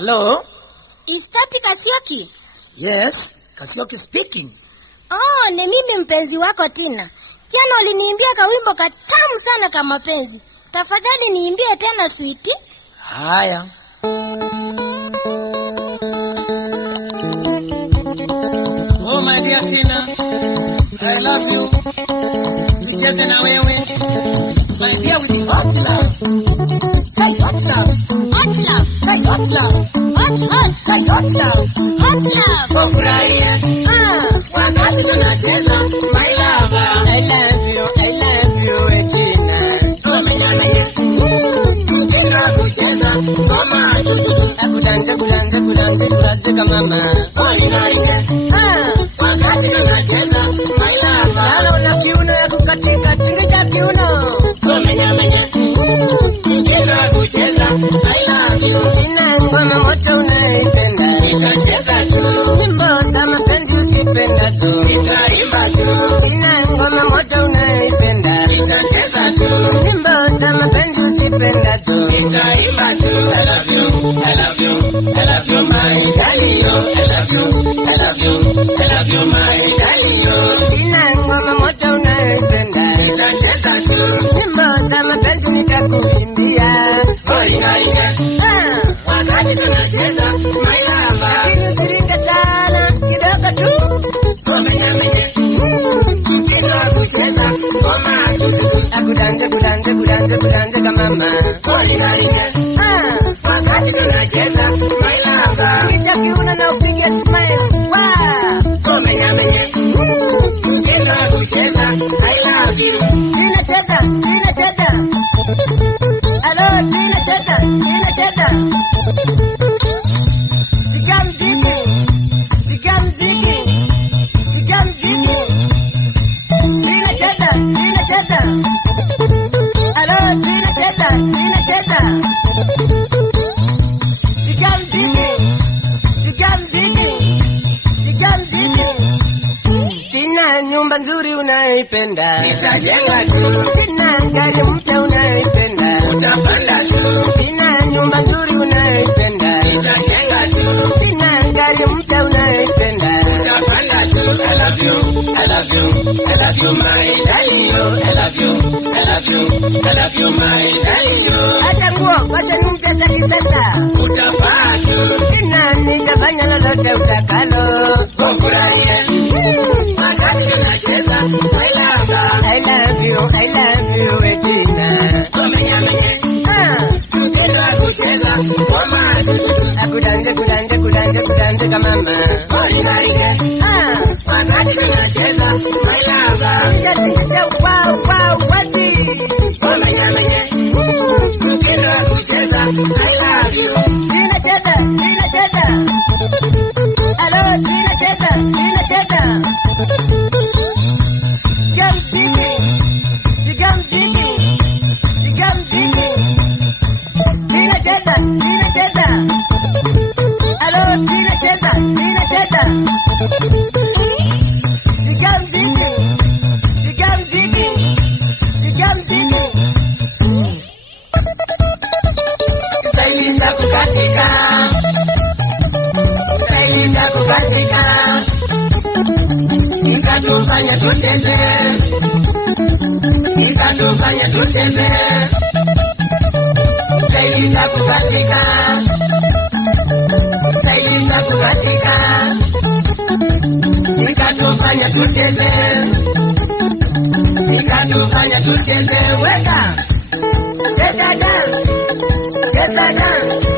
Hello? Is that Kasioki? Yes, Kasioki speaking. Oh, ni mimi mpenzi wako Tina. Jana uliniimbia kawimbo katamu sana kama mapenzi. Tafadhali niimbie tena sweetie. Haya. Oh my dear Tina, I love you. Tucheze na wewe. My dear with the hot love. Say hot love. Hot love. Say hot love. Hot. Say hot love. Hot love. Furahia. Wakati tunacheza my lover. I love you, Tina. Tumenyamenya. Tina kucheza kama tututu. Kudanze kama mama. Olingaringa. Wakati tunacheza my lover. Nalo na kiuno ya kukatika, tingisha kiuno. Tumenyamenya. Tina kucheza I love you. Tina ngoma moto unaipenda. Nitacheza tu. Wimbo kama mapenzi usipenda tu. Nitaimba tu. Tina ngoma moto unaipenda. Nitacheza tu. Wimbo kama mapenzi usipenda tu. Nitaimba tu. I love you. I love you. I love you my Galileo. I love you. I love you. I love you my Galileo. Tina ngoma moto unaipenda. Nitacheza tu. Wimbo kama mapenzi nitakuimbia. Olingaringa. Wakati tunacheza my lover. Kiringa sana kidogo tu. Tumenyamenya. Tina kucheza kama tututu. Kudanze kama mama. Olingaringa. Wakati tunacheza my lover. Kisha kiuno na upige smile. Wow. Tumenyamenya. Tina kucheza I love you. Tina cheza. Hello, Tina cheza. Sikia mziki. Tina cheza. Hello, Tina cheza. Sikia mziki. Tina nyumba nzuri unaipenda. Nitajenga tu. Tina gari mpya unaipenda. Utapanda tu. Tina nyumba nzuri unaipenda. Nitajenga tu. Tina gari mpya unaipenda. Utapanda tu. I love you. I love you. I love you my Galileo. I love you. I love you. I love you my Galileo. Hata nguo fashion mpya za kisasa. Utapaa tu. Tina nitafanya lolote utakalo. Kufurahia. Wakati tunacheza my lover. I love you, Tina. Tumenyamenya. Tina kucheza kama tututu. Kudanze kama mama. Olingaringa. Wakati tunacheza my lover. Wati. Tumenyamenya. Tina kucheza I love you. Tina cheza. Hello, Tina cheza. Sikia mziki. Tina cheza. Hello, Tina cheza. Sikia mziki. Staili za kukatika. Nikatufanya tucheze. Staili za kukatika. Nikatufanya tucheze. Weka. Cheza dance.